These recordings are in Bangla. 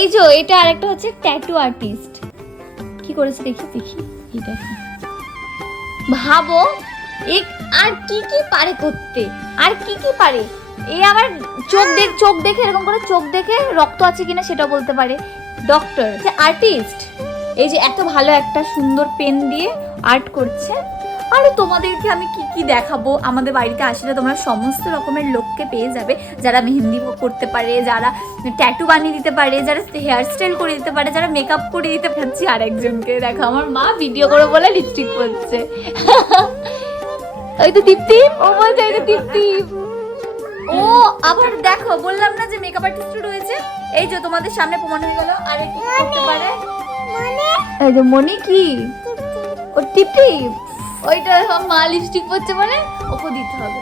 এই যে এটা আরেকটা হচ্ছে ট্যাটু আর্টিস্ট, কি করেছে দেখি দেখি। এই দেখো, ভাবো আর কি কি পারে করতে, আর কি কি পারে। এই আবার চোখ দেখে এরকম করে চোখ দেখে রক্ত আছে কিনা সেটা বলতে পারে। Doctor, artist. এই যে এত ভালো একটা সুন্দর পেন দিয়ে আর্ট করছে। আরে তোমাদেরকে আমি কি কি দেখাবো, আমাদের বাড়িতে আসলে তোমরা সমস্ত রকমের লোককে পেয়ে যাবে, যারা মেহেন্দি করতে পারে, যারা ট্যাটু বানিয়ে দিতে পারে, যারা হেয়ার স্টাইল করে দিতে পারে, যারা মেকআপ করে দিতে পারছি। আরেকজনকে দেখো, আমার মা ভিডিও করে বলে লিপস্টিক পরছে। ওই তো দীপ্তি, ও বলছে এই তো দীপ্তি। ও আবার দেখো, বললাম না যে মেকআপ আর্টিস্ট রয়েছে, এই যে তোমাদের সামনে প্রমাণ হয়ে গেল। আর কি করতে পারে, এই যে মনি কি, ও টিপটি, ওইটা মা লিপস্টিক পরছে মানে ওকে দিতে হবে।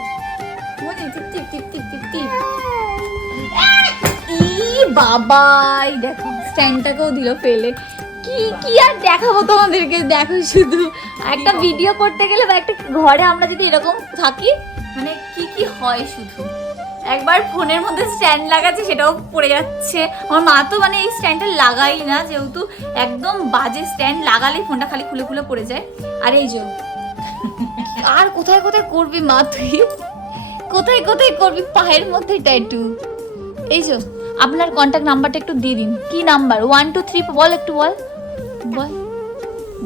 মনি টিপ টিপ টিপ টিপ টিপ টিপ। ই বাবাই দেখো, স্ট্যান্ডটাকেও দিল ফেলে। কি কি আর দেখাবো তোমাদেরকে, দেখো শুধু একটা ভিডিও করতে গেলে বা একটা ঘরে আমরা যদি এরকম থাকি, মানে কি কি হয়। শুধু একবার ফোনের মধ্যে স্ট্যান্ড লাগাচ্ছে, সেটাও পড়ে যাচ্ছে। আমার মা তো মানে এই স্ট্যান্ডটা লাগাই না, যেহেতু একদম বাজে স্ট্যান্ড, লাগালে ফোনটা খালি খুলে খুলে পড়ে যায়। আর এই যে আর কোথায় কোথায় করবি মা, তুই কোথায় কোথায় করবি পায়ের মধ্যে ট্যাটু। এই যে আপনার কন্ট্যাক্ট নাম্বারটা একটু দিয়ে দিন। কি নাম্বার? 1 2 3 বল, একটু বল।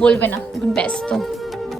বলবে না, এখন ব্যস্ত।